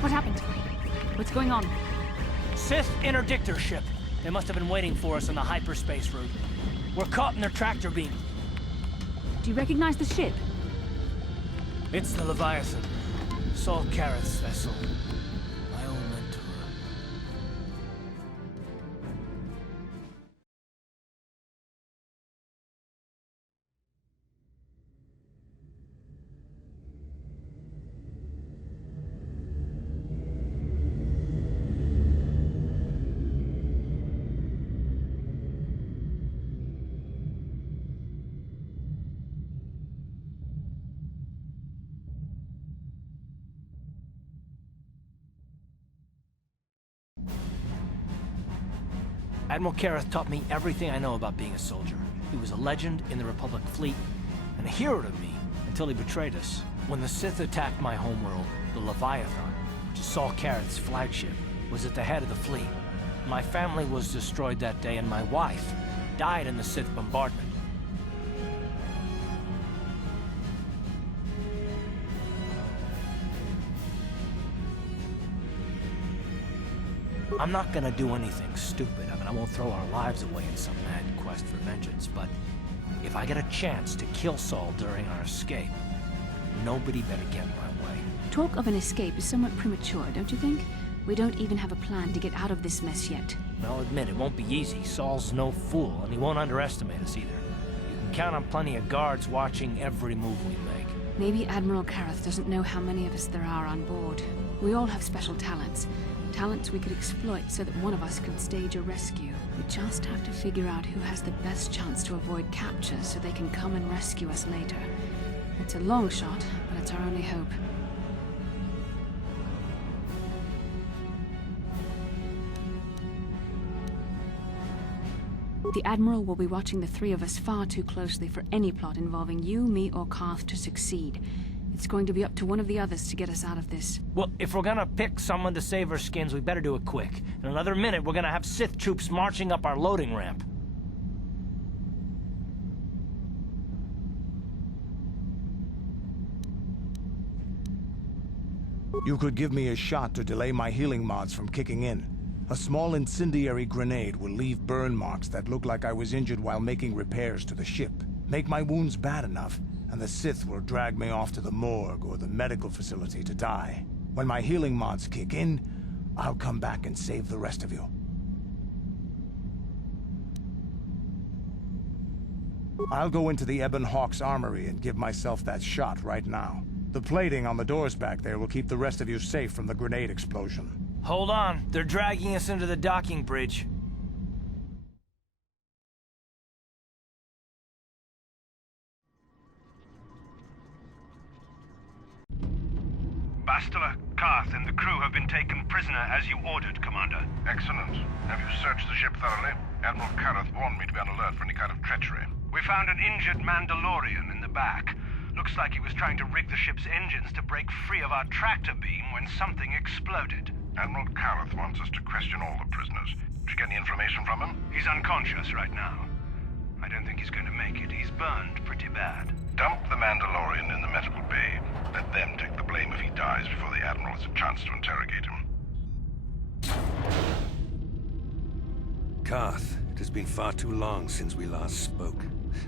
What happened? What's going on? Sith interdictor ship. They must have been waiting for us on the hyperspace route. We're caught in their tractor beam. Do you recognize the ship? It's the Leviathan. Saul Kareth's vessel. My old mentor. Admiral Kareth taught me everything I know about being a soldier. He was a legend in the Republic fleet, and a hero to me until he betrayed us. When the Sith attacked my homeworld, the Leviathan, which is Saul Kareth's flagship, was at the head of the fleet. My family was destroyed that day, and my wife died in the Sith bombardment. I'm not gonna do anything stupid. I mean, I won't throw our lives away in some mad quest for vengeance, but if I get a chance to kill Saul during our escape, nobody better get in my way. Talk of an escape is somewhat premature, don't you think? We don't even have a plan to get out of this mess yet. I'll admit, it won't be easy. Saul's no fool, and he won't underestimate us either. You can count on plenty of guards watching every move we make. Maybe Admiral Kareth doesn't know how many of us there are on board. We all have special talents. Talents we could exploit so that one of us could stage a rescue. We just have to figure out who has the best chance to avoid capture so they can come and rescue us later. It's a long shot, but it's our only hope. The Admiral will be watching the three of us far too closely for any plot involving you, me, or Karth to succeed. It's going to be up to one of the others to get us out of this. Well, if we're gonna pick someone to save our skins, we better do it quick. In another minute, we're gonna have Sith troops marching up our loading ramp. You could give me a shot to delay my healing mods from kicking in. A small incendiary grenade will leave burn marks that look like I was injured while making repairs to the ship. Make my wounds bad enough, and the Sith will drag me off to the morgue or the medical facility to die. When my healing mods kick in, I'll come back and save the rest of you. I'll go into the Ebon Hawk's armory and give myself that shot right now. The plating on the doors back there will keep the rest of you safe from the grenade explosion. Hold on, they're dragging us into the docking bridge. Bastila, Karth, and the crew have been taken prisoner as you ordered, Commander. Excellent. Have you searched the ship thoroughly? Admiral Kareth warned me to be on alert for any kind of treachery. We found an injured Mandalorian in the back. Looks like he was trying to rig the ship's engines to break free of our tractor beam when something exploded. Admiral Kareth wants us to question all the prisoners. Did you get any information from him? He's unconscious right now. I don't think he's going to make it. He's burned pretty bad. Dump the Mandalorian in the medical bay. Let them take the blame if he dies before the Admiral has a chance to interrogate him. Karth, it has been far too long since we last spoke.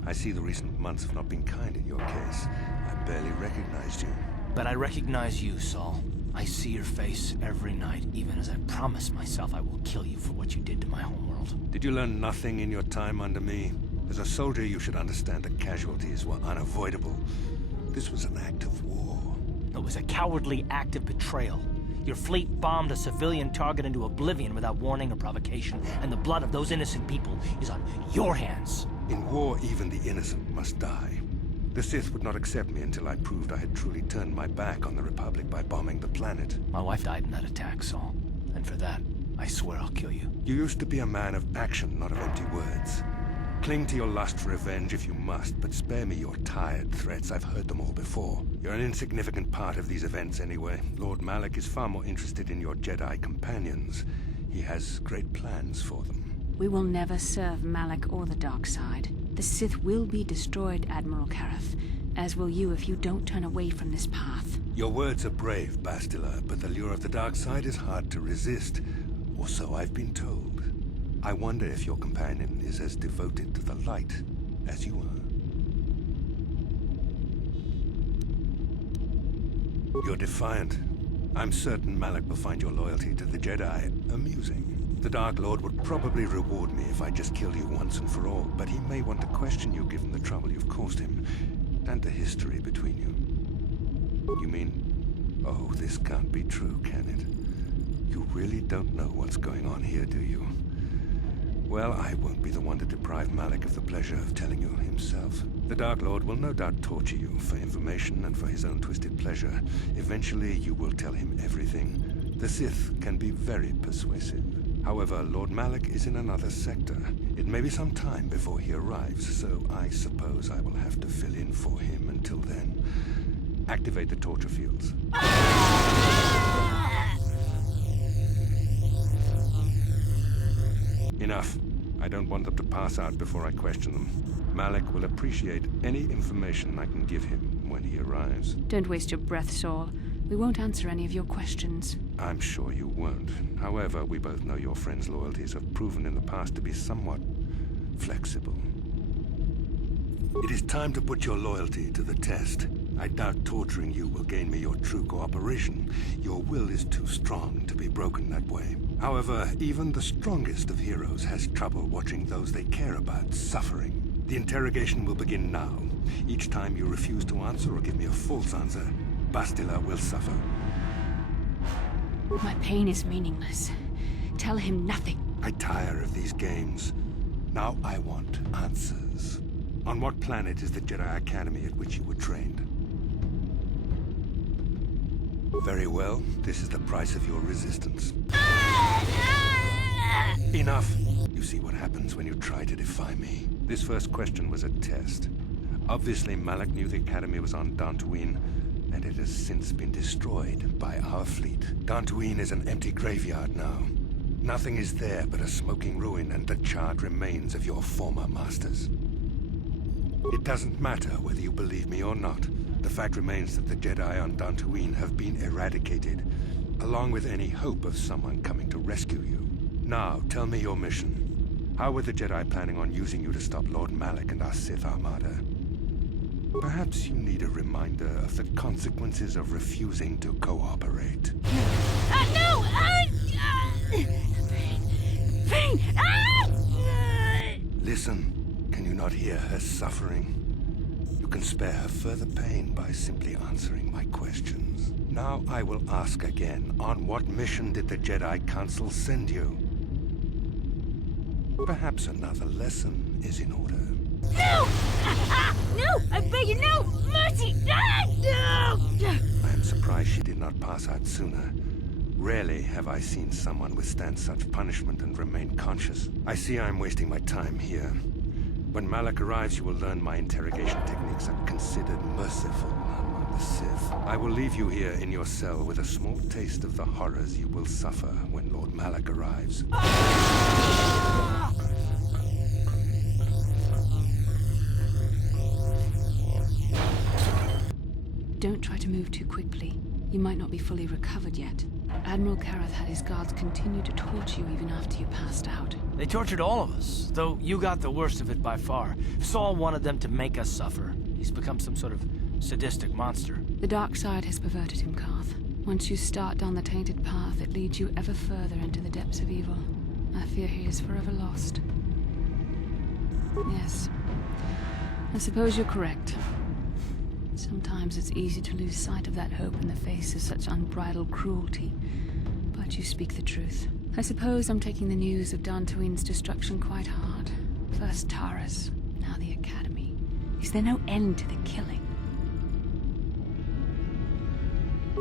I see the recent months have not been kind in your case. I barely recognized you. But I recognize you, Saul. I see your face every night, even as I promise myself I will kill you for what you did to my homeworld. Did you learn nothing in your time under me? As a soldier, you should understand that casualties were unavoidable. This was an act of war. It was a cowardly act of betrayal. Your fleet bombed a civilian target into oblivion without warning or provocation, and the blood of those innocent people is on your hands. In war, even the innocent must die. The Sith would not accept me until I proved I had truly turned my back on the Republic by bombing the planet. My wife died in that attack, Saul. And for that, I swear I'll kill you. You used to be a man of action, not of empty words. Cling to your lust for revenge if you must, but spare me your tired threats. I've heard them all before. You're an insignificant part of these events anyway. Lord Malak is far more interested in your Jedi companions. He has great plans for them. We will never serve Malak or the dark side. The Sith will be destroyed, Admiral Kareth, as will you if you don't turn away from this path. Your words are brave, Bastila, but the lure of the dark side is hard to resist. Or so I've been told. I wonder if your companion is as devoted to the light as you are. You're defiant. I'm certain Malak will find your loyalty to the Jedi amusing. The Dark Lord would probably reward me if I just killed you once and for all, but he may want to question you given the trouble you've caused him, and the history between you. You mean... Oh, this can't be true, can it? You really don't know what's going on here, do you? Well, I won't be the one to deprive Malak of the pleasure of telling you himself. The Dark Lord will no doubt torture you for information and for his own twisted pleasure. Eventually, you will tell him everything. The Sith can be very persuasive. However, Lord Malak is in another sector. It may be some time before he arrives, so I suppose I will have to fill in for him until then. Activate the torture fields. Enough. I don't want them to pass out before I question them. Malak will appreciate any information I can give him when he arrives. Don't waste your breath, Saul. We won't answer any of your questions. I'm sure you won't. However, we both know your friend's loyalties have proven in the past to be somewhat flexible. It is time to put your loyalty to the test. I doubt torturing you will gain me your true cooperation. Your will is too strong to be broken that way. However, even the strongest of heroes has trouble watching those they care about suffering. The interrogation will begin now. Each time you refuse to answer or give me a false answer, Bastila will suffer. My pain is meaningless. Tell him nothing. I tire of these games. Now I want answers. On what planet is the Jedi Academy at which you were trained? Very well. This is the price of your resistance. Enough! You see what happens when you try to defy me. This first question was a test. Obviously, Malak knew the Academy was on Dantooine, and it has since been destroyed by our fleet. Dantooine is an empty graveyard now. Nothing is there but a smoking ruin and the charred remains of your former masters. It doesn't matter whether you believe me or not. The fact remains that the Jedi on Dantooine have been eradicated, along with any hope of someone coming to rescue you. Now, tell me your mission. How were the Jedi planning on using you to stop Lord Malak and our Sith Armada? Perhaps you need a reminder of the consequences of refusing to cooperate. No! Pain! Listen, can you not hear her suffering? You can spare her further pain by simply answering my questions. Now I will ask again, on what mission did the Jedi Council send you? Perhaps another lesson is in order. No! No! I beg you, no! Mercy! No! I am surprised she did not pass out sooner. Rarely have I seen someone withstand such punishment and remain conscious. I see I am wasting my time here. When Malak arrives, you will learn my interrogation techniques are considered merciful among the Sith. I will leave you here in your cell with a small taste of the horrors you will suffer when Lord Malak arrives. Don't try to move too quickly. You might not be fully recovered yet. Admiral Kareth had his guards continue to torture you even after you passed out. They tortured all of us, though you got the worst of it by far. Saul wanted them to make us suffer. He's become some sort of sadistic monster. The dark side has perverted him, Karth. Once you start down the tainted path, it leads you ever further into the depths of evil. I fear he is forever lost. Yes, I suppose you're correct. Sometimes it's easy to lose sight of that hope in the face of such unbridled cruelty. But you speak the truth. I suppose I'm taking the news of Dantooine's destruction quite hard. First Taurus, now the Academy. Is there no end to the killing?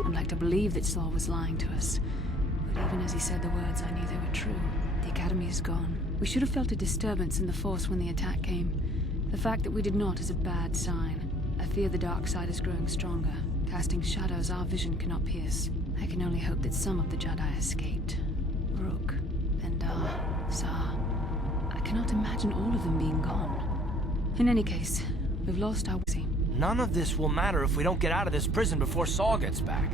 I'd like to believe that Saul was lying to us. But even as he said the words, I knew they were true. The Academy is gone. We should have felt a disturbance in the Force when the attack came. The fact that we did not is a bad sign. I fear the dark side is growing stronger, casting shadows our vision cannot pierce. I can only hope that some of the Jedi escaped. Rook, Vendar, Zar. I cannot imagine all of them being gone. In any case, we've lost our way. None of this will matter if we don't get out of this prison before Saul gets back.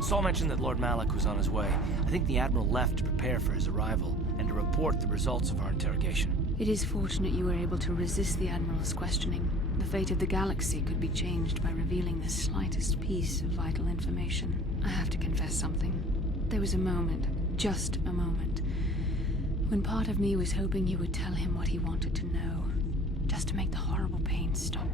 Saul mentioned that Lord Malak was on his way. I think the Admiral left to prepare for his arrival and to report the results of our interrogation. It is fortunate you were able to resist the Admiral's questioning. The fate of the galaxy could be changed by revealing the slightest piece of vital information. I have to confess something. There was a moment, just a moment, when part of me was hoping you would tell him what he wanted to know, just to make the horrible pain stop.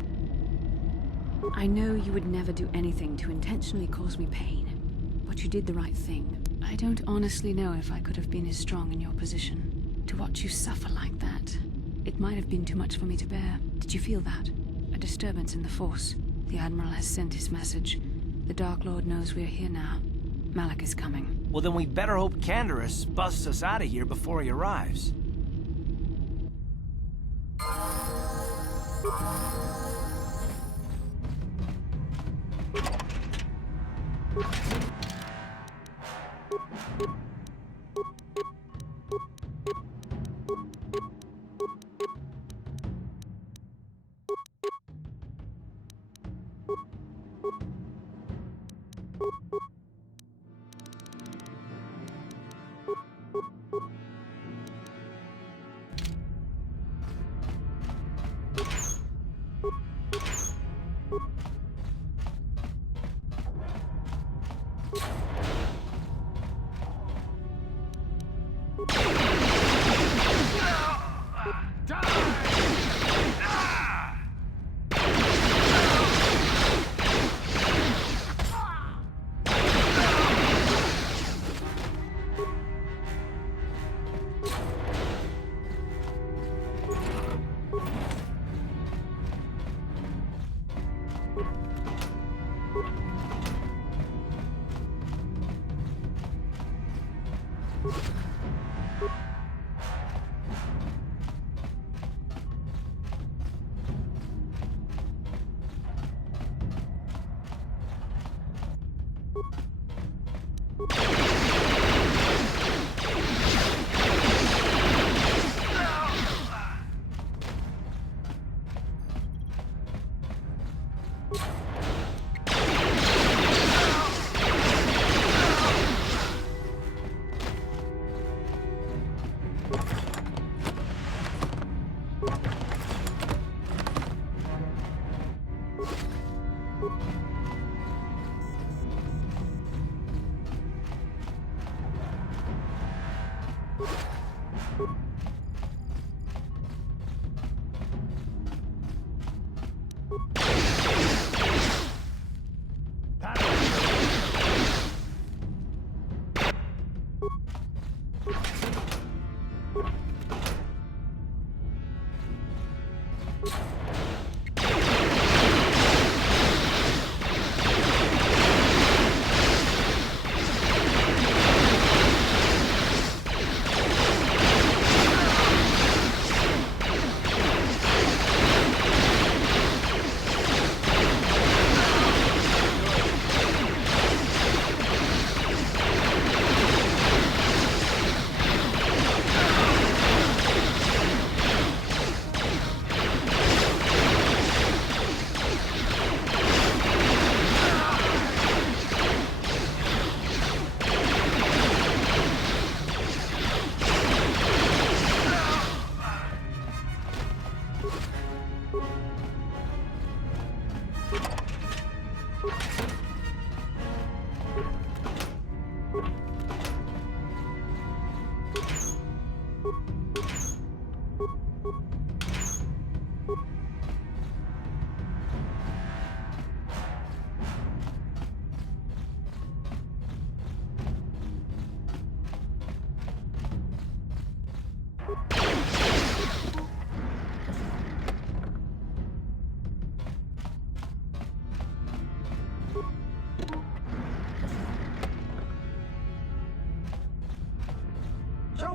I know you would never do anything to intentionally cause me pain, but you did the right thing. I don't honestly know if I could have been as strong in your position. To watch you suffer like that, it might have been too much for me to bear. Did you feel that? A disturbance in the Force. The Admiral has sent his message. The Dark Lord knows we're here now. Malak is coming. Well, then we better hope Canderous busts us out of here before he arrives.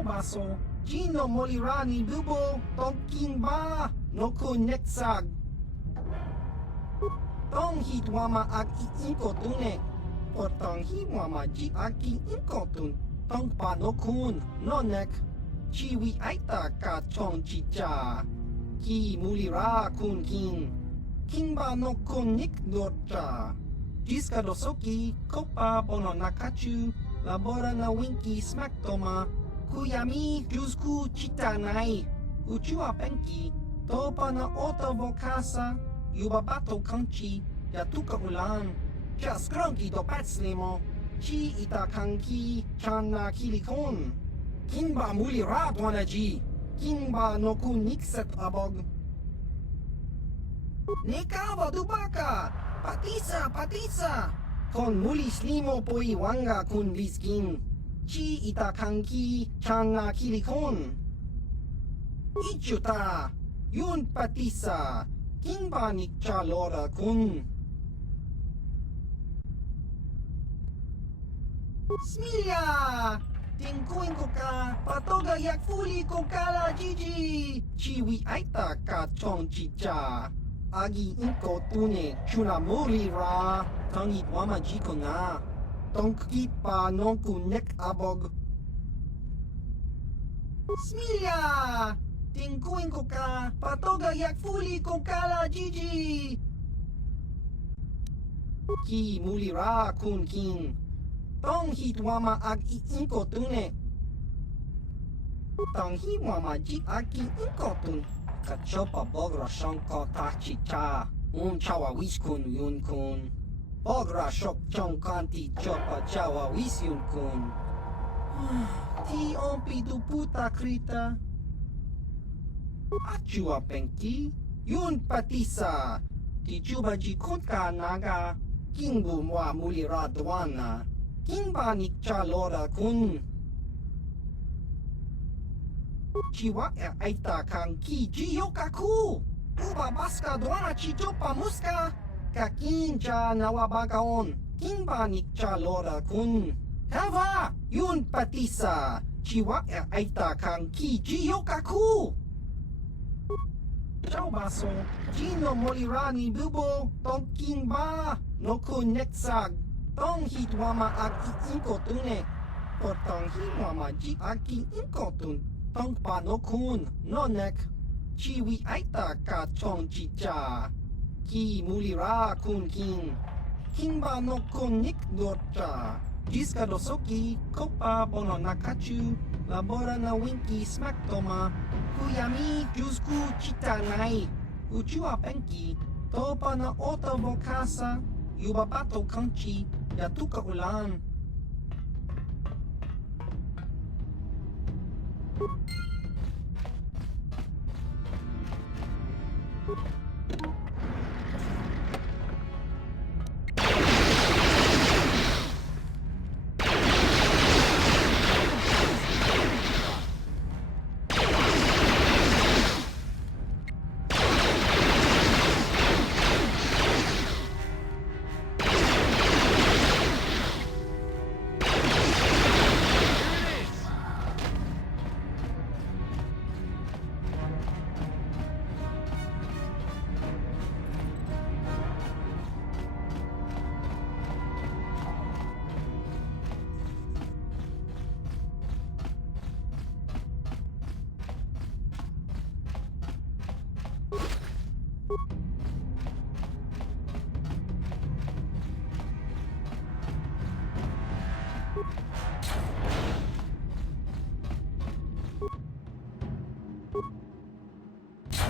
baso, Gino Molirani Bubo, Tonking Ba, Noku Netsag. Tong Hitwama Ag Inkotune, or Tong Hiwama Ji Aki Inkotun, Tong Pa Nokun, Nonek, Chiwi Aita Ka Chong Chicha, Ki Mulira Kun King, Kimba Nokun Nik Dorcha, Jiska Dosoki, Kopa Bono Nakachu, Labora na Winky Smaktoma, Kuyami Jusku Chitanai, Uchua Penki, Topa na Ota Vokasa, Yubabato Kanchi, Yatuka Ulan, Jas Kronki do Patslimo, Chi Ita Kanki, Chana Kilikon, Kimba Muli Radwanaji, Kimba Noku Nikset Abog. Nekava Dubaka, Patisa, Kon Muli Slimo Poi Wanga Kun Liskin, Chi Ita Kanki, Chana Kilikon. Ichuta, Yun Patisa, Kimba Nikcha Lora Kun. Smilia! Tingkuin ko ka, patoga yak fuli ko kala Gigi! Chiwi aita ka chong chicha. Agi inko tune, chuna muri ra. Tangit wama jiko na. Tongki pa nonku nek abog. Smilia! Tingkuin ko ka, patoga yak fuli ko kala Gigi! Ki muli ra kun king. Tong hitwama ag inko tune. Tong hiwama ji agi inko tun. Kachopa bogra shanko tachi cha. Chawa wiskun yun kun. Bogra shok chong kanti chopa chawa wis yun kun. Ti ompi du puta krita. Achua penki. Yun patisa. Ti chuba ji kunka naga. Kingbu mwa muli radwana. Kimba Nikcha Lora Kun. Chiwa Aita Kanki Jiyokaku. Uba Baska Dwana Chichopa Muska. Kakinja Nawabagaon. Kimba Nikcha Lora Kun. Hava Yun Patisa. Chiwa Aita Kanki Jiyokaku. Ciao Baso. Gino Molirani Bubo. Tonking Ba. Noku Netsag. Tong hitwama ag inkotune, or tong hiwama ji aki inkotun, tong panokun, nonek, chiwi aita ka chong chicha, ki mulira kun king, kimba no kun nik dorcha, jiska dosoki, kopa bono nakachu, labora na winky smaktoma, kuyami jusku chitanai, uchua penki, topa na ota vokasa, yubabato kanchi, Yatuka Ulan.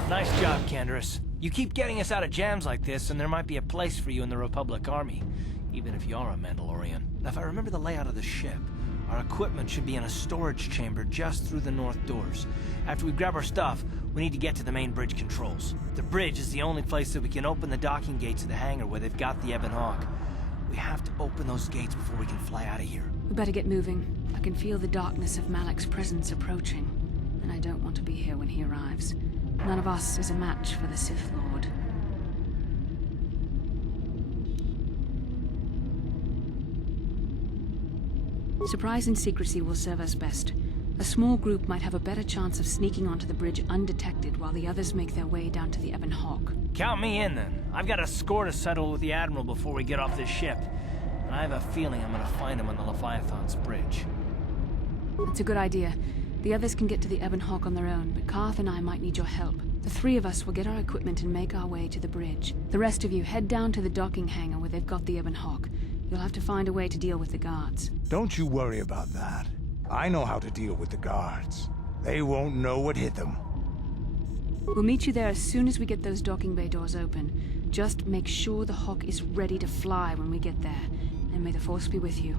Nice job, Canderous. You keep getting us out of jams like this, and there might be a place for you in the Republic Army, even if you are a Mandalorian. Now, if I remember the layout of the ship, our equipment should be in a storage chamber just through the north doors. After we grab our stuff, we need to get to the main bridge controls. The bridge is the only place that we can open the docking gates of the hangar where they've got the Ebon Hawk. We have to open those gates before we can fly out of here. We better get moving. I can feel the darkness of Malak's presence approaching, and I don't want to be here when he arrives. None of us is a match for the Sith Lord. Surprise and secrecy will serve us best. A small group might have a better chance of sneaking onto the bridge undetected while the others make their way down to the Ebon Hawk. Count me in, then. I've got a score to settle with the Admiral before we get off this ship. And I have a feeling I'm gonna find him on the Leviathan's bridge. That's a good idea. The others can get to the Ebon Hawk on their own, but Karth and I might need your help. The three of us will get our equipment and make our way to the bridge. The rest of you head down to the docking hangar where they've got the Ebon Hawk. You'll have to find a way to deal with the guards. Don't you worry about that. I know how to deal with the guards. They won't know what hit them. We'll meet you there as soon as we get those docking bay doors open. Just make sure the Hawk is ready to fly when we get there. And may the Force be with you.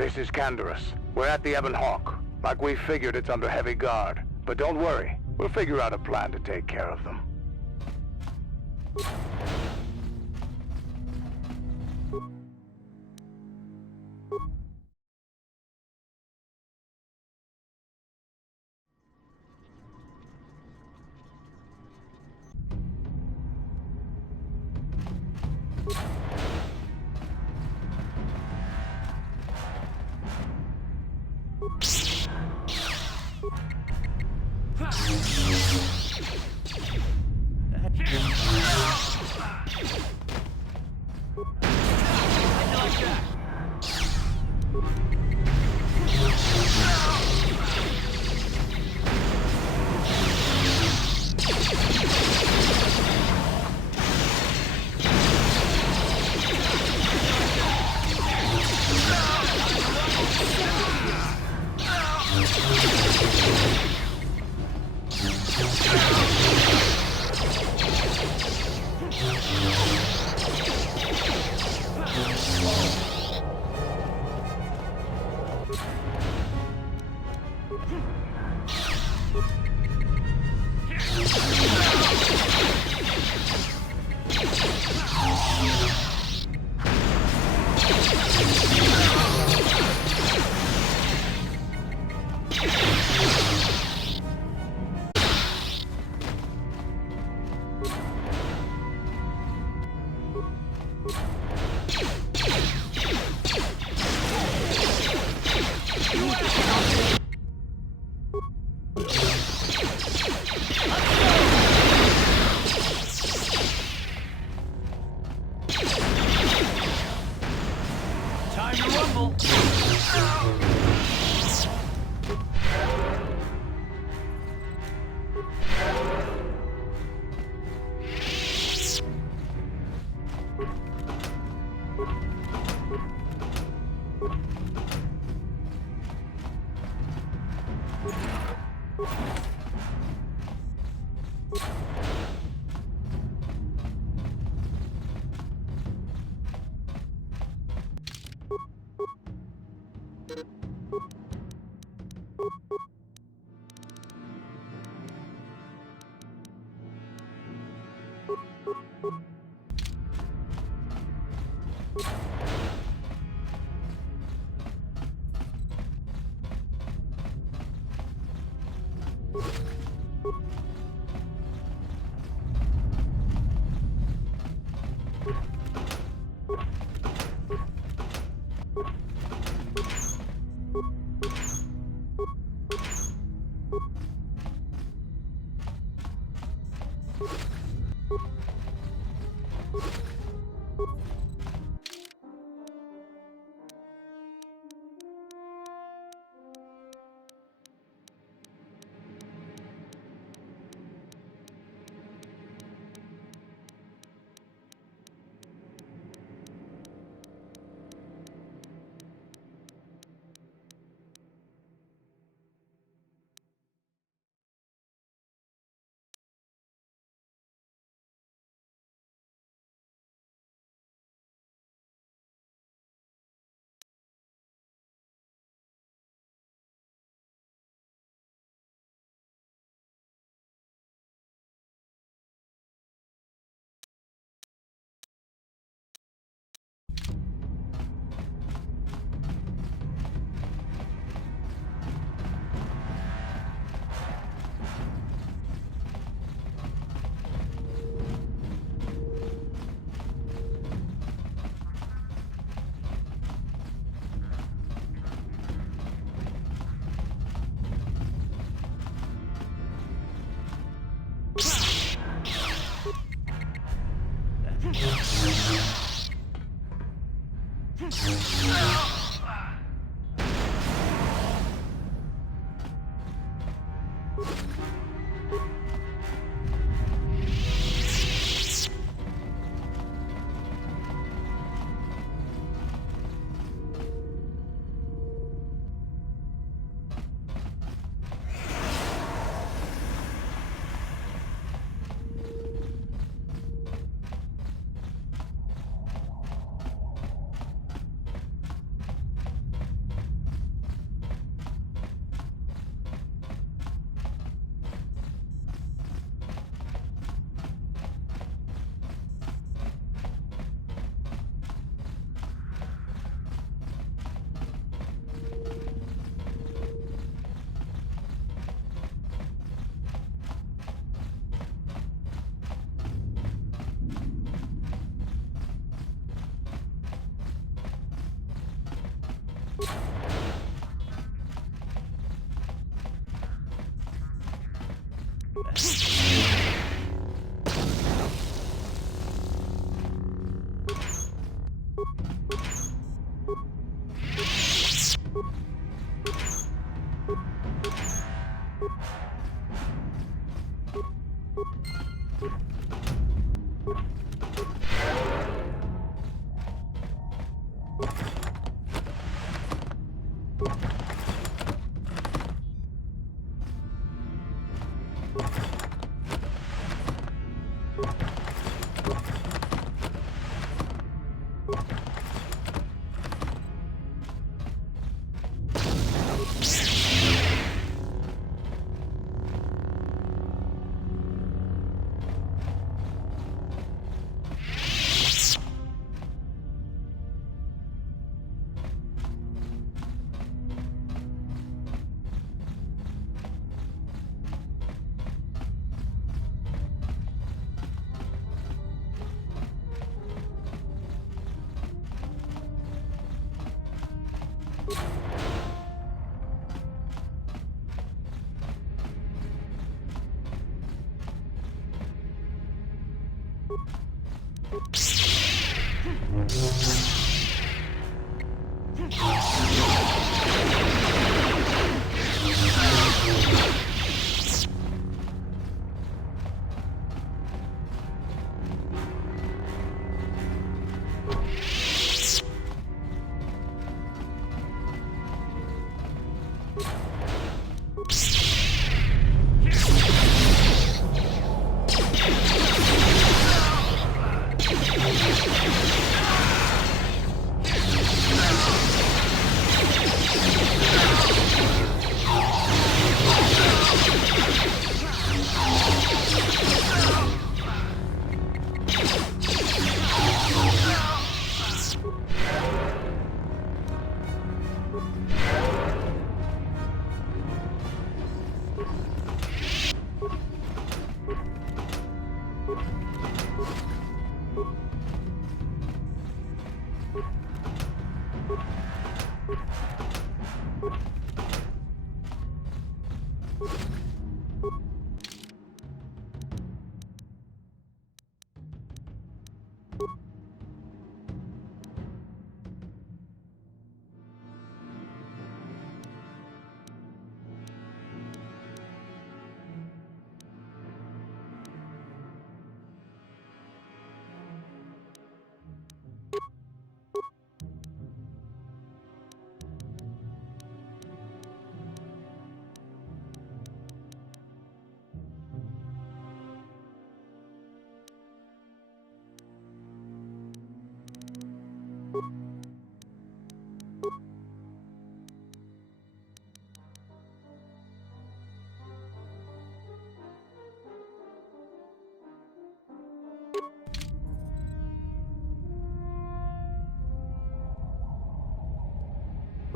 This is Canderous. We're at the Ebon Hawk. Like we figured, it's under heavy guard. But don't worry, we'll figure out a plan to take care of them.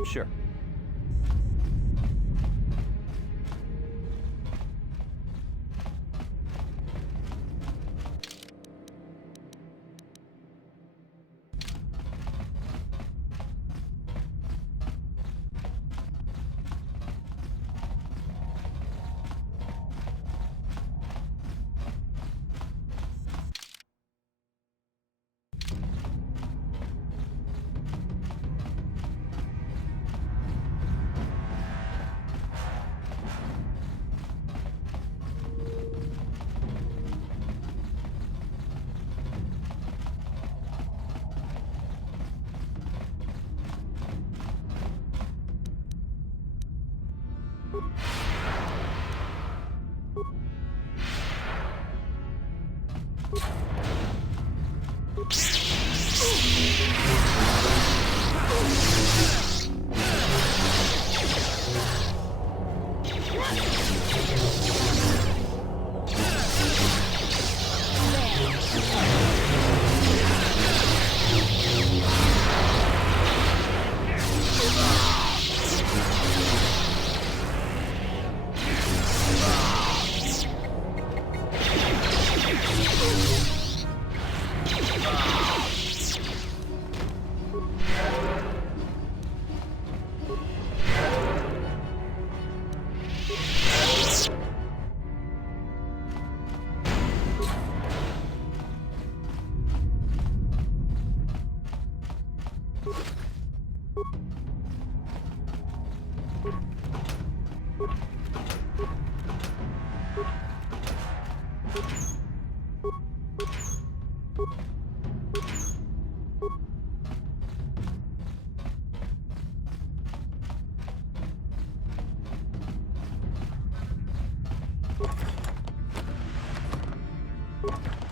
Sure. You